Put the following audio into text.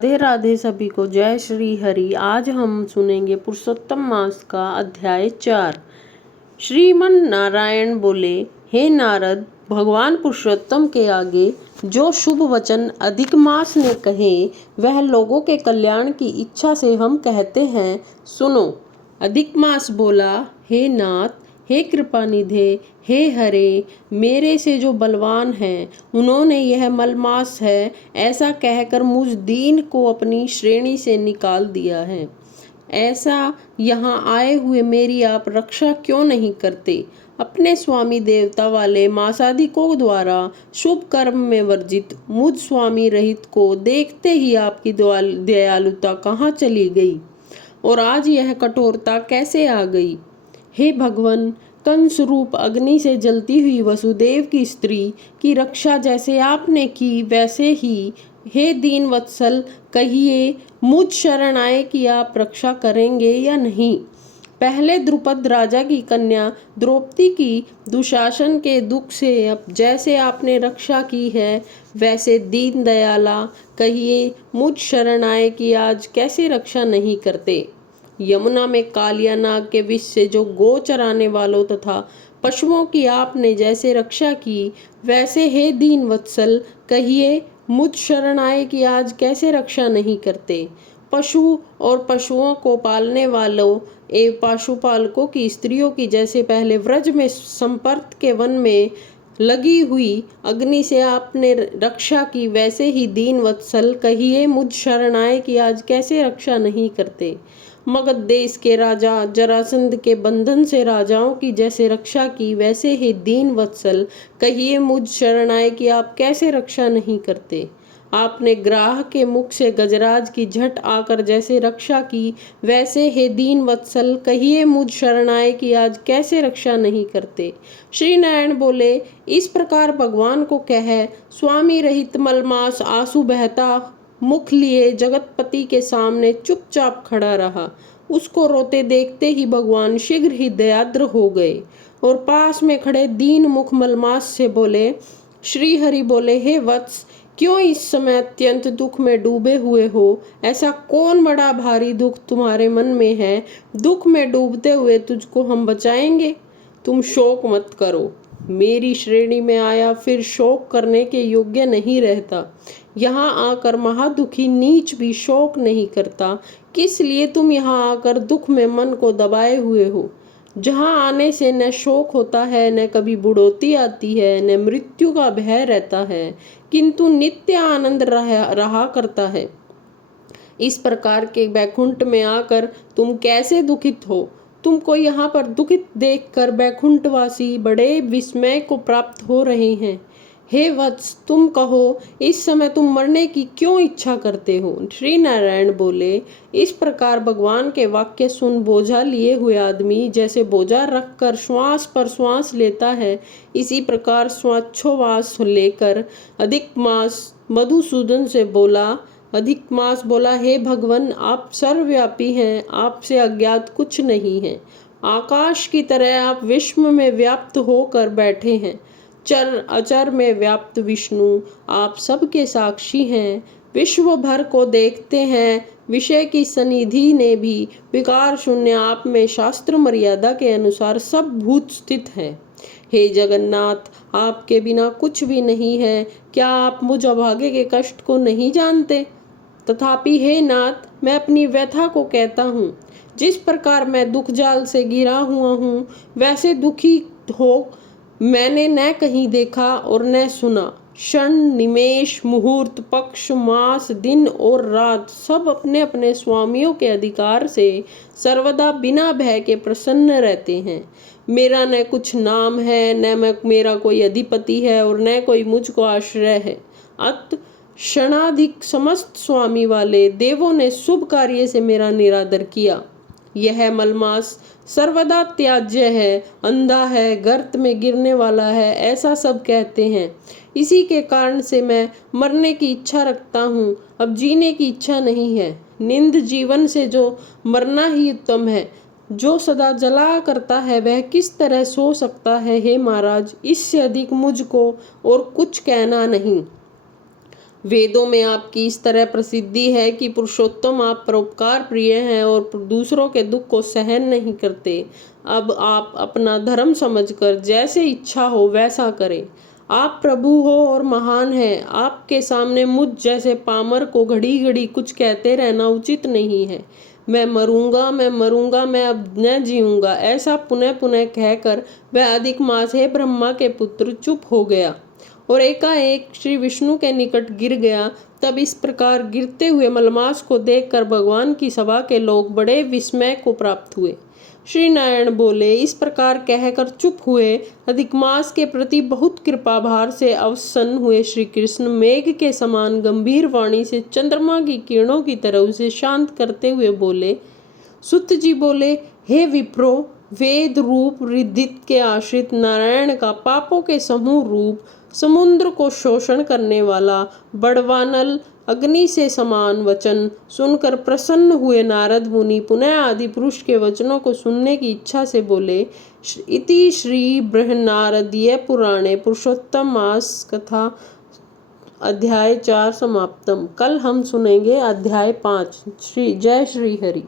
राधे राधे सभी को। जय श्री हरि। आज हम सुनेंगे पुरुषोत्तम मास का अध्याय 4। श्रीमन नारायण बोले, हे नारद, भगवान पुरुषोत्तम के आगे जो शुभ वचन अधिक मास ने कहे वह लोगों के कल्याण की इच्छा से हम कहते हैं, सुनो। अधिक मास बोला, हे नाथ, हे कृपानिधे, हे हरे, मेरे से जो बलवान हैं उन्होंने यह मलमास है ऐसा कहकर मुझ दीन को अपनी श्रेणी से निकाल दिया है। ऐसा यहाँ आए हुए मेरी आप रक्षा क्यों नहीं करते? अपने स्वामी देवता वाले मासादिकों द्वारा शुभ कर्म में वर्जित मुझ स्वामी रहित को देखते ही आपकी दयालुता कहाँ चली गई और आज यह कठोरता कैसे आ गई? हे भगवान, कंस रूप अग्नि से जलती हुई वसुदेव की स्त्री की रक्षा जैसे आपने की वैसे ही हे दीन वत्सल कहिए मुझ शरण आए कि आप रक्षा करेंगे या नहीं। पहले द्रुपद राजा की कन्या द्रौपदी की दुशासन के दुख से अब जैसे आपने रक्षा की है वैसे दीन दयाला कहिए मुझ शरण आए कि आज कैसे रक्षा नहीं करते। यमुना में कालिया नाग के विष से जो गो चराने वालों तथा पशुओं की आपने जैसे रक्षा की वैसे हे दीन वत्सल कहिए मुझ शरण आए कि आज कैसे रक्षा नहीं करते। पशु और पशुओं को पालने वालों एवं पशुपालकों की स्त्रियों की जैसे पहले व्रज में संपर्क के वन में लगी हुई अग्नि से आपने रक्षा की वैसे ही दीन वत्सल कहिए मुझ शरण आए कि आज कैसे रक्षा नहीं करते। मगध देश के राजा जरासंध के बंधन से राजाओं की जैसे रक्षा की वैसे ही दीन वत्सल कहिए मुझ शरण आए कि आप कैसे रक्षा नहीं करते। आपने ग्राह के मुख से गजराज की झट आकर जैसे रक्षा की वैसे हे दीन वत्सल कहिए मुझ शरण आए कि आज कैसे रक्षा नहीं करते। श्री नारायण बोले, इस प्रकार भगवान को कह स्वामी रहित मलमास आंसू बहता मुख लिए जगतपति के सामने चुपचाप खड़ा रहा। उसको रोते देखते ही भगवान शीघ्र ही दयाद्र हो गए और पास में खड़े दीन मुख मलमास से बोले, श्री हरि बोले, हे वत्स, क्यों इस समय अत्यंत दुख में डूबे हुए हो? ऐसा कौन बड़ा भारी दुख तुम्हारे मन में है? दुख में डूबते हुए तुझको हम बचाएंगे। तुम शोक मत करो। मेरी श्रेणी में आया फिर शोक करने के योग्य नहीं रहता। यहाँ आकर महादुखी नीच भी शोक नहीं करता। किस लिए तुम यहाँ आकर दुख में मन को दबाए हुए हो? जहाँ आने से न शोक होता है, न कभी बुढ़ोती आती है, न मृत्यु का भय रहता है, किंतु नित्य आनंद रहा करता है। इस प्रकार के बैकुंठ में आकर तुम कैसे दुखित हो? तुमको यहाँ पर दुखित देखकर बैकुंठवासी बड़े विस्मय को प्राप्त हो रहे हैं। हे वत्स, तुम कहो, इस समय तुम मरने की क्यों इच्छा करते हो? श्री नारायण बोले, इस प्रकार भगवान के वाक्य सुन बोझा लिए हुए आदमी जैसे बोझा रखकर श्वास पर श्वास लेता है, इसी प्रकार श्वासोच्छ्वास लेकर अधिक मास मधुसूदन से बोला। अधिक मास बोला, हे भगवान, आप सर्वव्यापी हैं, आपसे अज्ञात कुछ नहीं है। आकाश की तरह आप विश्व में व्याप्त होकर बैठे हैं। चर अचर में व्याप्त विष्णु आप सबके साक्षी हैं। विश्व भर को देखते हैं। विषय की सनिधि ने भी विकार शून्य आप में शास्त्र मर्यादा के अनुसार सब भूत स्थित है। हे जगन्नाथ, आपके बिना कुछ भी नहीं है। क्या आप मुझ अभागे के कष्ट को नहीं जानते? तथापि हे नाथ, मैं अपनी व्यथा को कहता हूँ। जिस प्रकार मैं दुख जाल से घिरा हुआ हूँ वैसे दुखी हो मैंने न कहीं देखा और न सुना। क्षण, निमेष, मुहूर्त, पक्ष, मास, दिन और रात सब अपने अपने स्वामियों के अधिकार से सर्वदा बिना भय के प्रसन्न रहते हैं। मेरा न कुछ नाम है, न मेरा कोई अधिपति है और न कोई मुझको आश्रय है। अत क्षणाधिक समस्त स्वामी वाले देवों ने शुभ कार्य से मेरा निरादर किया। यह मलमास सर्वदा त्याज्य है, अंधा है, गर्त में गिरने वाला है, ऐसा सब कहते हैं। इसी के कारण से मैं मरने की इच्छा रखता हूँ, अब जीने की इच्छा नहीं है। निंद जीवन से जो मरना ही उत्तम है। जो सदा जला करता है वह किस तरह सो सकता है? हे महाराज, इससे अधिक मुझको और कुछ कहना नहीं। वेदों में आपकी इस तरह प्रसिद्धि है कि पुरुषोत्तम आप परोपकार प्रिय हैं और दूसरों के दुख को सहन नहीं करते। अब आप अपना धर्म समझकर जैसे इच्छा हो वैसा करें। आप प्रभु हो और महान हैं। आपके सामने मुझ जैसे पामर को घड़ी घड़ी कुछ कहते रहना उचित नहीं है। मैं मरूंगा, मैं मरूंगा, मैं अब न जीऊंगा, ऐसा पुनः पुनः कहकर वह अधिक मास हे ब्रह्मा के पुत्र चुप हो गया और एकाएक श्री विष्णु के निकट गिर गया। तब इस प्रकार गिरते हुए मलमास को देखकर भगवान की सभा के लोग बड़े विस्मय को प्राप्त हुए। श्री नारायण बोले, इस प्रकार कहकर चुप हुए। अधिक मास के प्रति बहुत कृपाभार से अवसन्न हुए श्री कृष्ण मेघ के समान गंभीर वाणी से चंद्रमा की किरणों की तरह उसे शांत करते हुए बोले। सुत जी बोले, हे विप्रो, वेद रूप रिद्धित के आश्रित नारायण का पापों के समूह रूप समुद्र को शोषण करने वाला बड़वानल अग्नि से समान वचन सुनकर प्रसन्न हुए नारद मुनि पुनः आदि पुरुष के वचनों को सुनने की इच्छा से बोले। इति श्री बृहन्नारदीय पुराणे पुरुषोत्तम मास कथा अध्याय 4 समाप्तम। कल हम सुनेंगे अध्याय 5। जय श्री हरि।